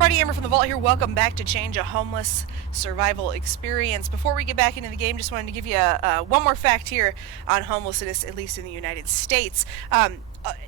everybody, Amber from the Vault here. Welcome back to Change a Homeless Survival Experience. Before we get back into the game, just wanted to give you one more fact here on homelessness, at least in the United States.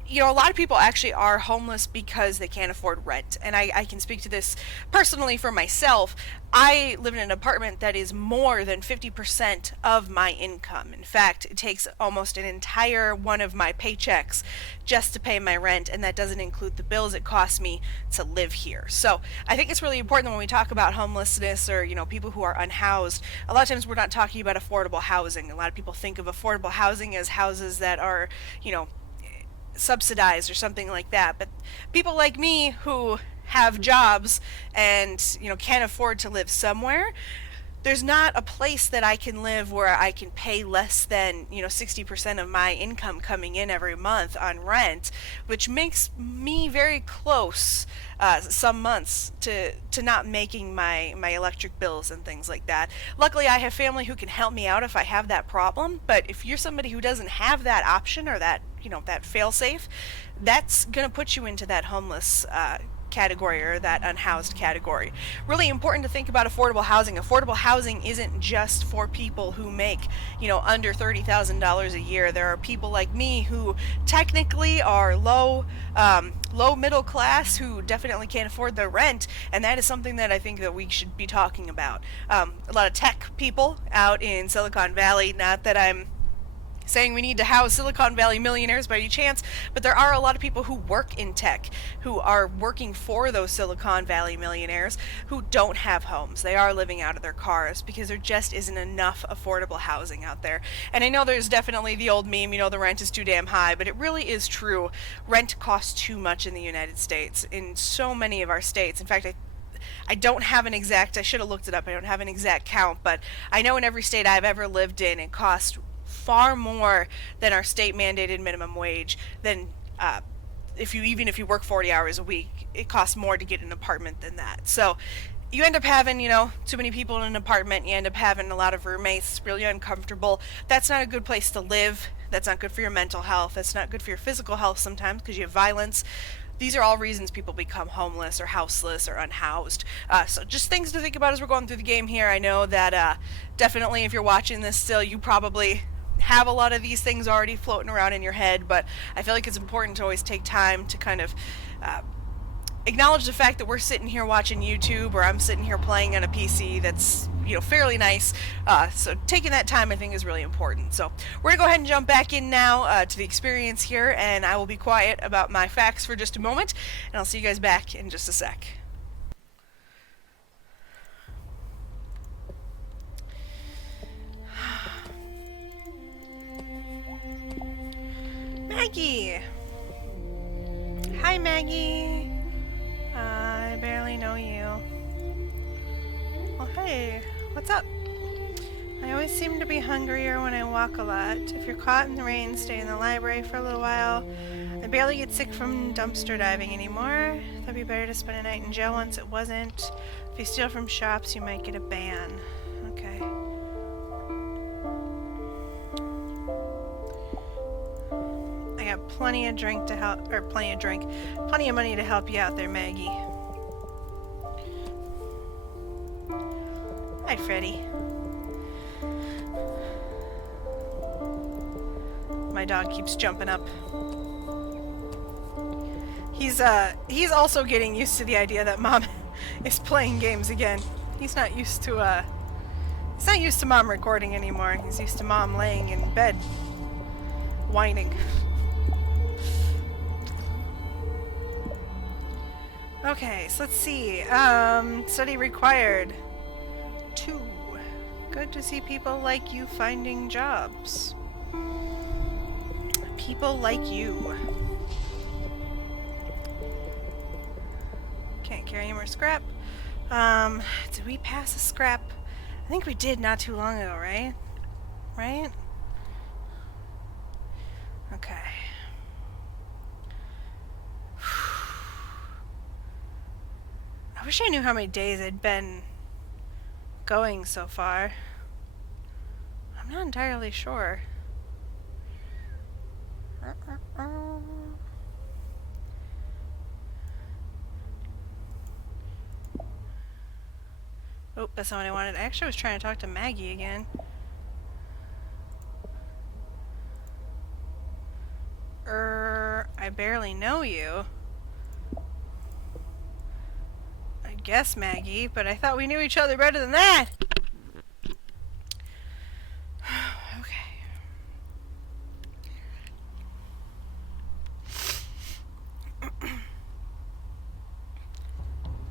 You know, a lot of people actually are homeless because they can't afford rent, and I can speak to this personally for myself. I live in an apartment that is more than 50% of my income. In fact, it takes almost an entire one of my paychecks just to pay my rent, and that doesn't include the bills it costs me to live here. So I think it's really important that when we talk about homelessness or, you know, people who are unhoused, a lot of times we're not talking about affordable housing. A lot of people think of affordable housing as houses that are, you know, subsidized or something like that, but people like me who have jobs and, you know, can't afford to live somewhere, there's not a place that I can live where I can pay less than, you know, 60% of my income coming in every month on rent, which makes me very close some months to not making my electric bills and things like that. Luckily, I have family who can help me out if I have that problem, but if you're somebody who doesn't have that option or that, you know, that fail-safe, that's going to put you into that homeless category or that unhoused category. Really important to think about affordable housing. Affordable housing isn't just for people who make, you know, under $30,000 a year. There are people like me who technically are low middle class who definitely can't afford their rent, and that is something that I think that we should be talking about. A lot of tech people out in Silicon Valley, not that I'm saying we need to house Silicon Valley millionaires by any chance, but there are a lot of people who work in tech, who are working for those Silicon Valley millionaires, who don't have homes. They are living out of their cars because there just isn't enough affordable housing out there. And I know there's definitely the old meme, you know, the rent is too damn high, but it really is true. Rent costs too much in the United States, in so many of our states. In fact, I don't have an exact, I should have looked it up, I don't have an exact count, but I know in every state I've ever lived in, it costs far more than our state mandated minimum wage. Than if you work 40 hours a week, it costs more to get an apartment than that. So you end up having, you know, too many people in an apartment. You end up having a lot of roommates. It's really uncomfortable. That's not a good place to live. That's not good for your mental health. That's not good for your physical health sometimes because you have violence. These are all reasons people become homeless or houseless or unhoused. So just things to think about as we're going through the game here. I know that definitely if you're watching this still, you probably have a lot of these things already floating around in your head, but I feel like it's important to always take time to kind of acknowledge the fact that we're sitting here watching YouTube, or I'm sitting here playing on a PC that's, you know, fairly nice. So taking that time I think is really important. So we're gonna go ahead and jump back in now to the experience here, and I will be quiet about my facts for just a moment, and I'll see you guys back in just a sec. Maggie! Hi, Maggie! I barely know you. Well, hey, what's up? I always seem to be hungrier when I walk a lot. If you're caught in the rain, stay in the library for a little while. I barely get sick from dumpster diving anymore. That'd be better to spend a night in jail once it wasn't. If you steal from shops, you might get a ban. Okay. I got plenty of money to help you out there, Maggie. Hi, Freddy. My dog keeps jumping up. He's also getting used to the idea that Mom is playing games again. He's not used to Mom recording anymore. He's used to Mom laying in bed whining. Okay, so let's see. Study required. 2. Good to see people like you finding jobs. People like you. Can't carry any more scrap. Did we pass a scrap? I think we did not too long ago, right? Right? Okay. I wish I knew how many days I'd been going so far. I'm not entirely sure. Oh, that's not what I wanted. I actually was trying to talk to Maggie again. I barely know you. I guess, Maggie, but I thought we knew each other better than that! Okay.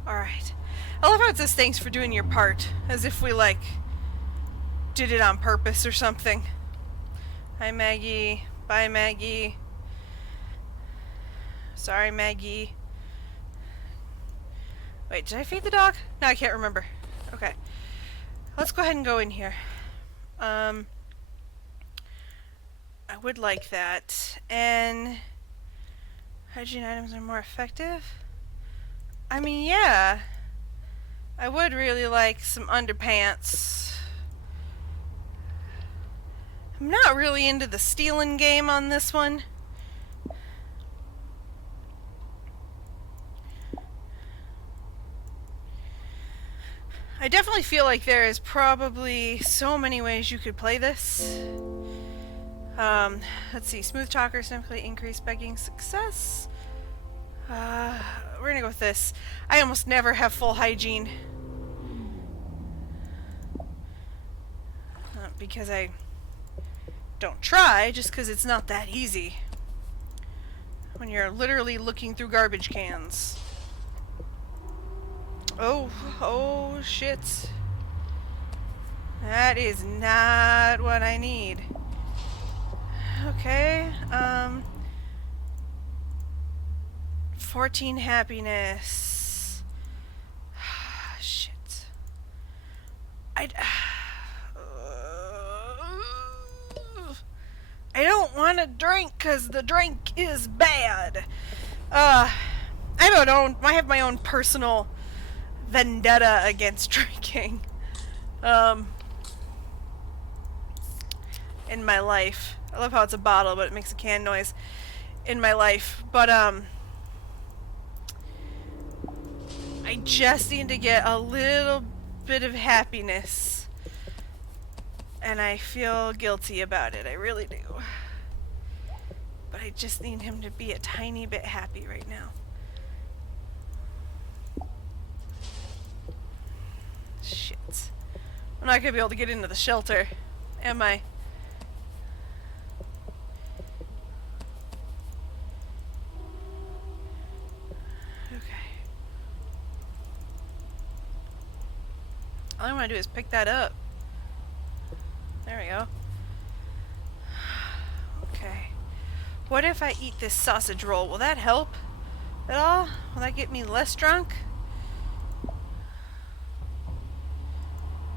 Alright. I love how it says thanks for doing your part. As if we, like, did it on purpose or something. Hi, Maggie. Bye, Maggie. Sorry, Maggie. Wait, did I feed the dog? No, I can't remember. Okay. Let's go ahead and go in here. I would like that. And hygiene items are more effective? I mean, yeah. I would really like some underpants. I'm not really into the stealing game on this one. I definitely feel like there is probably so many ways you could play this. Let's see. Smooth talker significantly increase begging success. We're gonna go with this. I almost never have full hygiene. Because I don't try, just because it's not that easy. When you're literally looking through garbage cans. Oh shit. That is not what I need. Okay, 14 happiness. Shit. I don't want to drink because the drink is bad. I have my own personal vendetta against drinking. In my life. I love how it's a bottle, but it makes a can noise. In my life. But, I just need to get a little bit of happiness. And I feel guilty about it. I really do. But I just need him to be a tiny bit happy right now. Shit. I'm not gonna be able to get into the shelter, am I? Okay. All I want to do is pick that up. There we go. Okay. What if I eat this sausage roll? Will that help at all? Will that get me less drunk?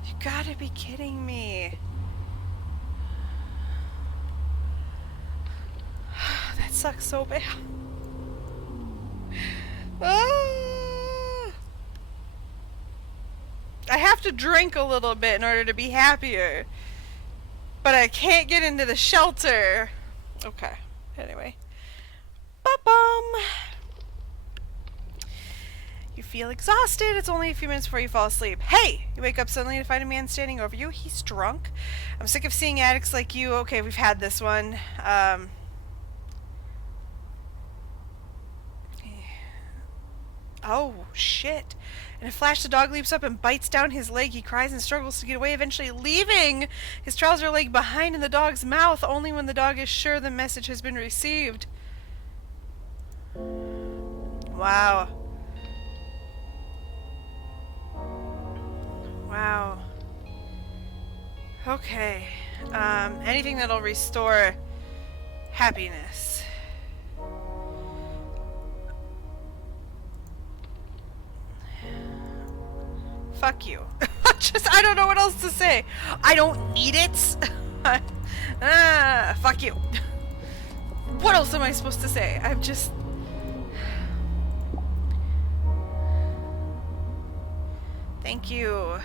You gotta be kidding me. That sucks so bad. I have to drink a little bit in order to be happier. But I can't get into the shelter. Okay. Anyway. Ba-bum. You feel exhausted. It's only a few minutes before you fall asleep. Hey! You wake up suddenly to find a man standing over you. He's drunk. I'm sick of seeing addicts like you. Okay, we've had this one. Oh, shit. In a flash, the dog leaps up and bites down his leg. He cries and struggles to get away, eventually leaving his trouser leg behind in the dog's mouth, only when the dog is sure the message has been received. Wow. Wow. Okay. Anything that'll restore happiness. Fuck you. I don't know what else to say. I don't need it. Fuck you. What else am I supposed to say? I'm just... Thank you.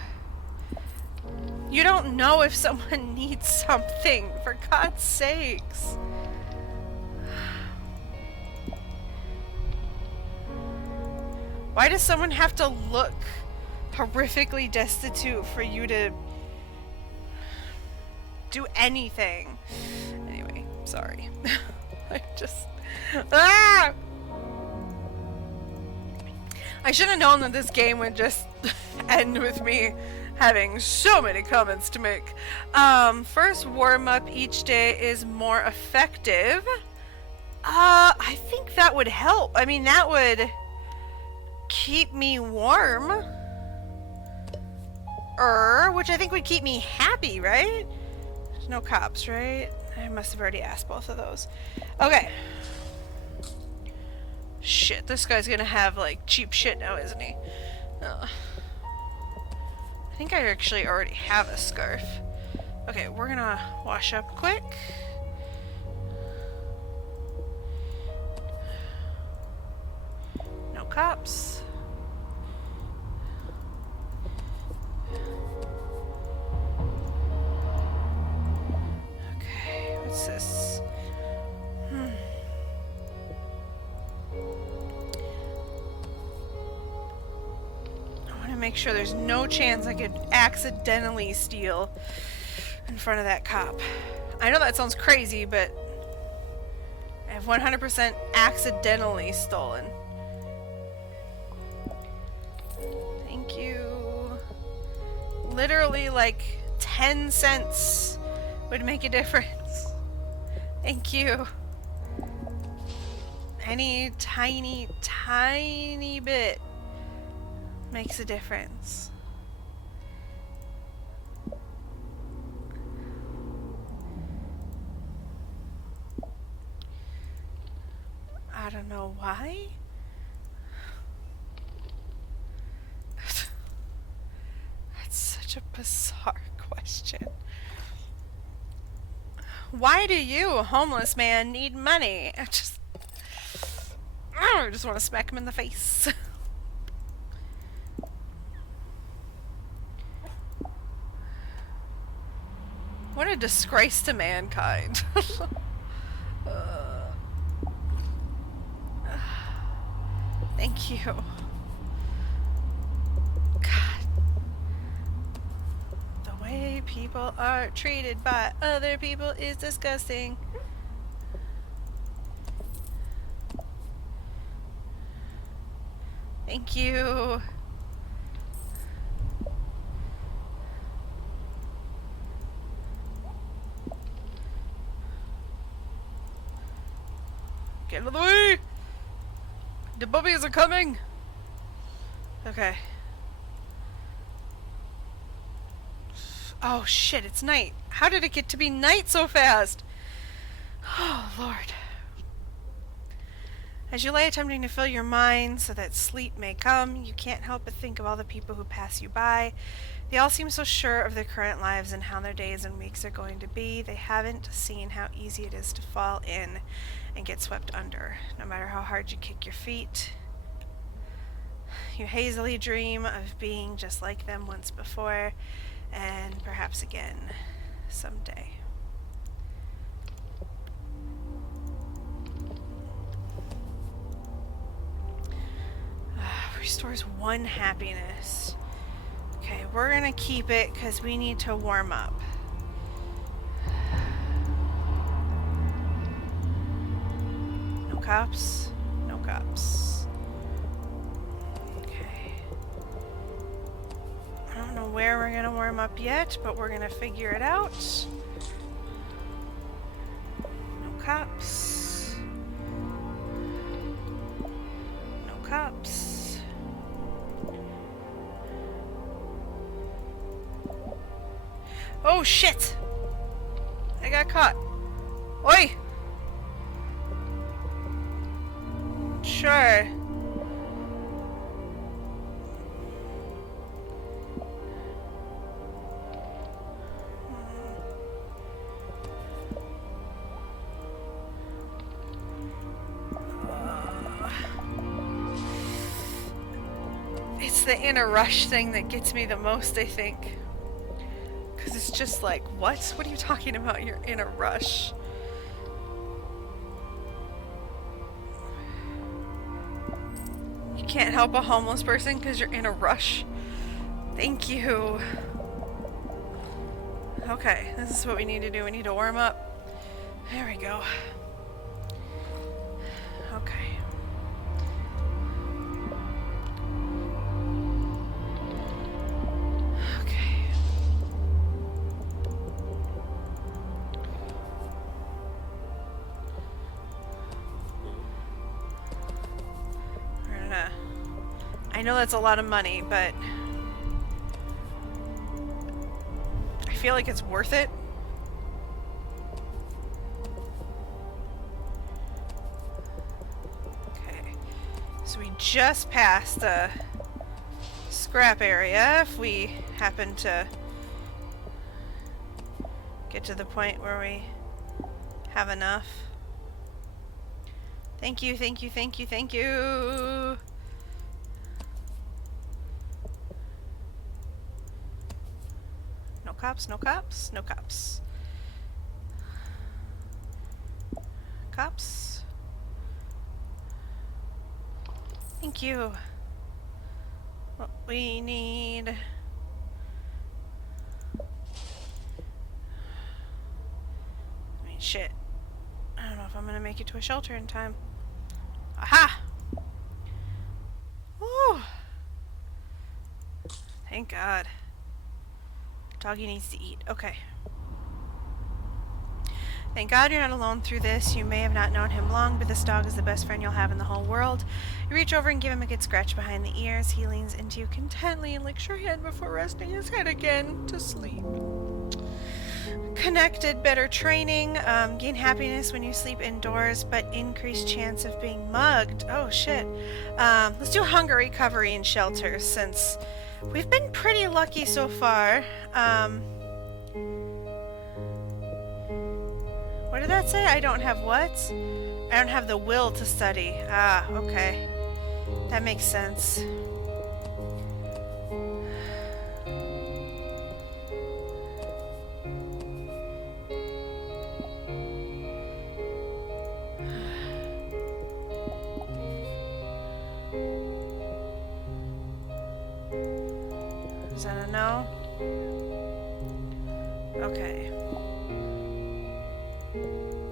You don't know if someone needs something, for God's sakes. Why does someone have to look horrifically destitute for you to do anything. Anyway, sorry. I just... Ah! I should have known that this game would just end with me having so many comments to make. First warm-up each day is more effective. I think that would help. I mean, that would keep me warm. Which I think would keep me happy, right? There's no cops, right? I must have already asked both of those. Okay. Shit, this guy's gonna have, like, cheap shit now, isn't he? I think I actually already have a scarf. Okay, we're gonna wash up quick. No cops. Okay, what's this? Make sure there's no chance I could accidentally steal in front of that cop. I know that sounds crazy, but I have 100% accidentally stolen. Thank you. Literally like 10 cents would make a difference. Thank you. Any tiny, tiny bit makes a difference. I don't know why. That's such a bizarre question. Why do you, a homeless man, need money? I just want to smack him in the face. What a disgrace to mankind. Thank you. God. The way people are treated by other people is disgusting. Thank you. Get out of the way! The bubbies are coming! Okay. Oh shit, it's night. How did it get to be night so fast? Oh Lord. As you lay attempting to fill your mind so that sleep may come, you can't help but think of all the people who pass you by. They all seem so sure of their current lives and how their days and weeks are going to be. They haven't seen how easy it is to fall in and get swept under, no matter how hard you kick your feet. You hazily dream of being just like them once before, and perhaps again someday. Restores 1 happiness. Okay, we're gonna keep it because we need to warm up. No cops. No cops. Okay. I don't know where we're gonna warm up yet, but we're gonna figure it out. No cops. No cops. Oh shit! I got caught. Oi! Sure. It's the inner rush thing that gets me the most, I think. Because it's just like, what? What are you talking about? You're in a rush. You can't help a homeless person because you're in a rush. Thank you. Okay, this is what we need to do. We need to warm up. There we go. Okay. Okay. We're gonna... I know that's a lot of money, but... I feel like it's worth it. Okay, so we just passed the scrap area. If we happen to get to the point where we have enough. Thank you, thank you, thank you, thank you. No cops, no cops, no cops. Cops. Thank you. What we need. I mean, shit. I don't know if I'm gonna make it to a shelter in time. Aha! Woo! Thank God. Doggy needs to eat. Okay. Thank God you're not alone through this. You may have not known him long, but this dog is the best friend you'll have in the whole world. You reach over and give him a good scratch behind the ears. He leans into you contently and licks your head before resting his head again to sleep. Connected, better training. Gain happiness when you sleep indoors, but increased chance of being mugged. Oh, shit. Let's do hunger recovery in shelters, since we've been pretty lucky so far. What did that say? I don't have what? I don't have the will to study. Ah, okay. That makes sense. Is that a no? Okay.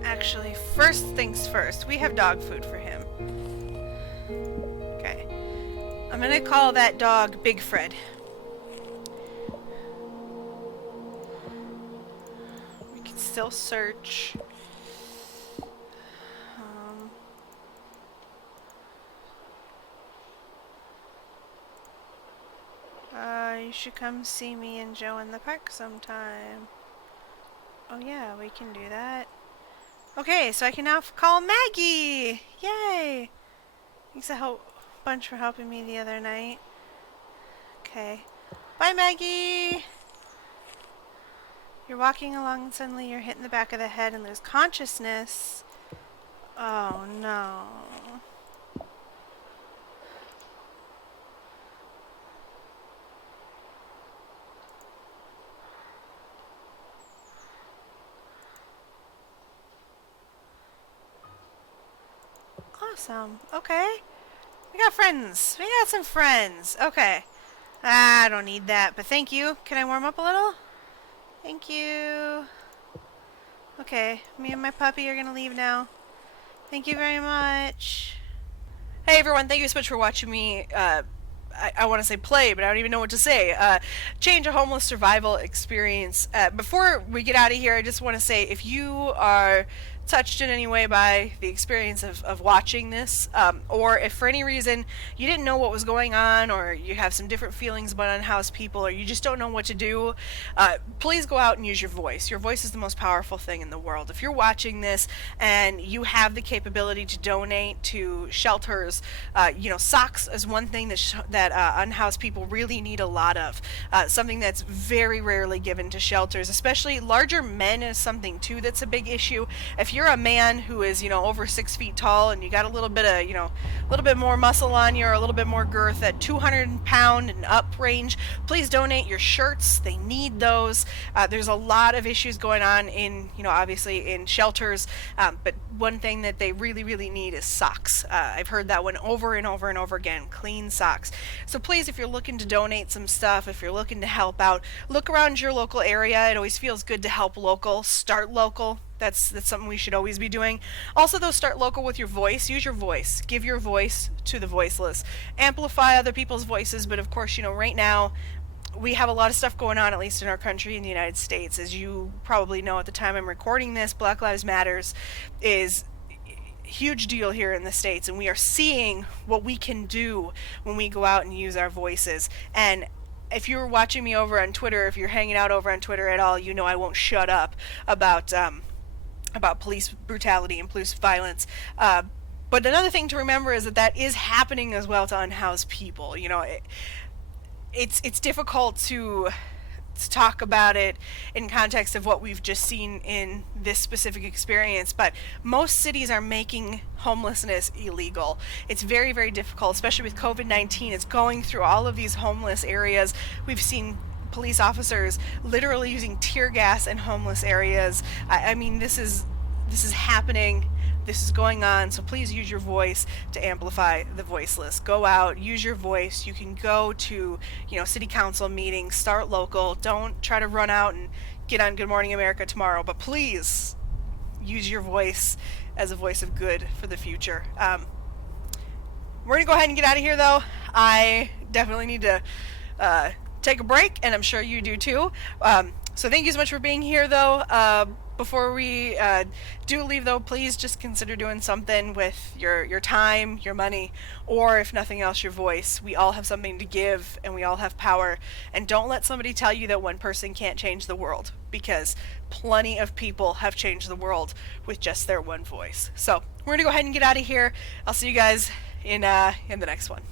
Actually, first things first, we have dog food for him. Okay. I'm gonna call that dog Big Fred. We can still search. You should come see me and Joe in the park sometime. Oh yeah, we can do that. Okay, so I can now call Maggie! Yay! Thanks a bunch for helping me the other night. Okay. Bye, Maggie! You're walking along and suddenly you're hit in the back of the head and lose consciousness. Oh no. Awesome. Okay. We got friends. We got some friends. Okay. I don't need that, but thank you. Can I warm up a little? Thank you. Okay. Me and my puppy are going to leave now. Thank you very much. Hey everyone, thank you so much for watching me, I want to say play, but I don't even know what to say. Change a homeless survival experience. Before we get out of here, I just want to say if you are touched in any way by the experience of watching this, or if for any reason you didn't know what was going on, or you have some different feelings about unhoused people, or you just don't know what to do, please go out and use your voice. Your voice is the most powerful thing in the world. If you're watching this and you have the capability to donate to shelters, you know, socks is one thing that unhoused people really need a lot of. Something that's very rarely given to shelters, especially larger men is something too that's a big issue. If you're a man who is, over 6 feet tall and you got a little bit of, a little bit more muscle on you or a little bit more girth at 200-pound and up range, please donate your shirts. They need those. There's a lot of issues going on in, obviously in shelters, but one thing that they really, really need is socks. I've heard that one over and over and over again, clean socks. So please, if you're looking to donate some stuff, if you're looking to help out, look around your local area. It always feels good to help local, start local. That's something we should always be doing. Also, though, start local with your voice. Use your voice. Give your voice to the voiceless. Amplify other people's voices, but of course, right now, we have a lot of stuff going on, at least in our country, in the United States. As you probably know at the time I'm recording this, Black Lives Matters is a huge deal here in the States, and we are seeing what we can do when we go out and use our voices. And if you're watching me over on Twitter, if you're hanging out over on Twitter at all, I won't shut up about police brutality and police violence. But another thing to remember is that is happening as well to unhoused people. It's difficult to talk about it in context of what we've just seen in this specific experience, but most cities are making homelessness illegal. It's very, very difficult, especially with COVID-19. It's going through all of these homeless areas. We've seen police officers literally using tear gas in homeless areas. I mean, this is happening. This is going on, so please use your voice to amplify the voiceless. Go out, use your voice. You can go to, city council meetings, start local. Don't try to run out and get on Good Morning America tomorrow, but please use your voice as a voice of good for the future. We're going to go ahead and get out of here, though. I definitely need to take a break, and I'm sure you do too. So thank you so much for being here, though. Before we do leave, though, please just consider doing something with your time, your money, or if nothing else, your voice. We all have something to give, and we all have power. And don't let somebody tell you that one person can't change the world, because plenty of people have changed the world with just their one voice. So we're going to go ahead and get out of here. I'll see you guys in the next one.